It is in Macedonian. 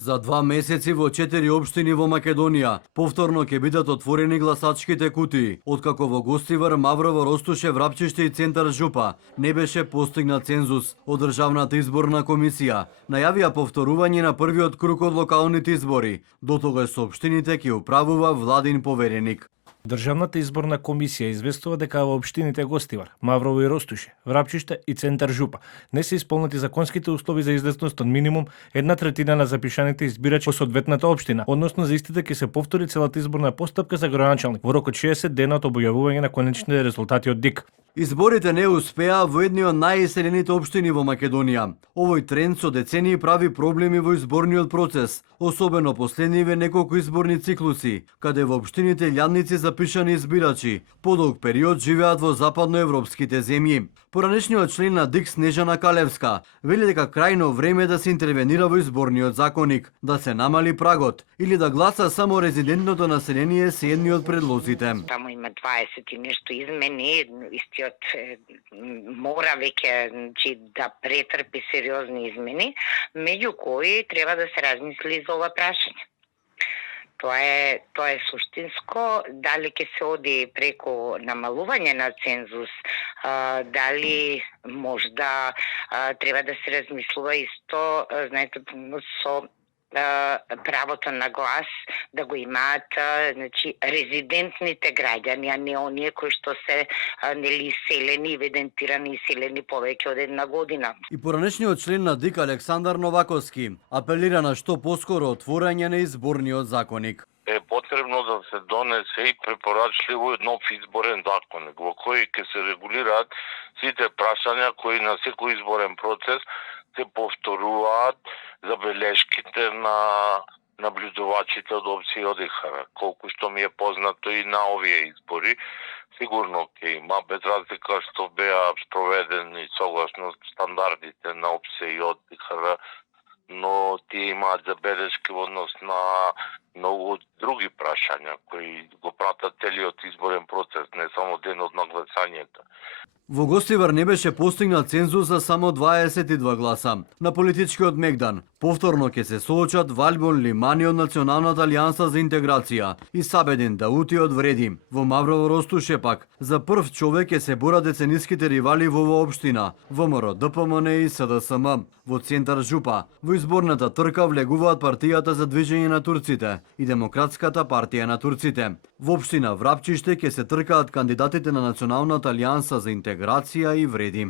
За 2 месеци во 4 општини во Македонија повторно ќе бидат отворени гласачките кутии, откако во Гостивар, Маврово, Ростуше, Врапчиште и Центар Жупа не беше постигнат цензус од Државната изборна комисија. Најавија повторување на првиот круг од локалните избори. До тогаш со општините ќе управува владин повереник. Државната изборна комисија известува дека во општините Гостивар, Маврово и Ростуше, Врапчиште и Центар Жупа не се исполнети законските услови за излезност од минимум 1/3 на запишаните избирачи во соодветната општина, односно за истите ќе се повтори целата изборна постапка за градоначалник во рок од 60 дена од објавување на конечните резултати од ДИК. Изборите не успеа во едни од најиселените општини во Македонија. Овој тренд со децении прави проблеми во изборниот процес, особено последниве неколку изборни циклуси, каде во општините лјадници запишани избирачи подолг период живеат во западноевропските земји. Поранешниот член на ДИК Снежана Калевска вели дека крајно време да се интервенира во изборниот законник, да се намали прагот или да гласа само резидентното население се едни од предлозите. Таму има 20 и нешто измени, истиот мора веќе да претрпи сериозни измени, меѓу кои треба да се размисли за ова прашање. Тоа е суштинско, дали ќе се оди преку намалување на цензус, дали можда треба да се размислува исто, знаете, со правото на глас да го имаат резидентните граѓани, а не оние кои што се иселени, евидентирани иселени повеќе од една година. И поранешниот член на ДИК Александар Новаковски апелира на што поскоро отворање на изборниот законник. Е потребно да се донесе и препорачливо нов изборен законник во кој ќе се регулираат сите прашања кои на секој изборен процес се повторуваат забелешките на наблюдувачите од опција ОДИХР. Колку што ми е познато и на овие избори, сигурно ќе има, без разлика што беа спроведени согласно стандардите на опција ОДИХР, но тие имаат забелешки во однос на многу други прашања кои го пратат целиот изборен процес, не само денот на гласањето. Во Гостивар не беше постигнат цензус за само 22 гласа. На политичкиот мегдан повторно ќе се соочат Валјбон Лимани од Националната алијанса за интеграција и Сабедин Даути од Вреди. Во Маврово Ростуше пак за прв човек ќе се борат децениските ривали во оваа општина, ВМРО, ДПМН и СДСМ. Во Центар Жупа во изборната трка влегуваат партијата за движење на турците и Демократската партија на турците. Во општина Врапчиште ќе се тркаат кандидатите на Националната алијанса за интеграција и Вреди.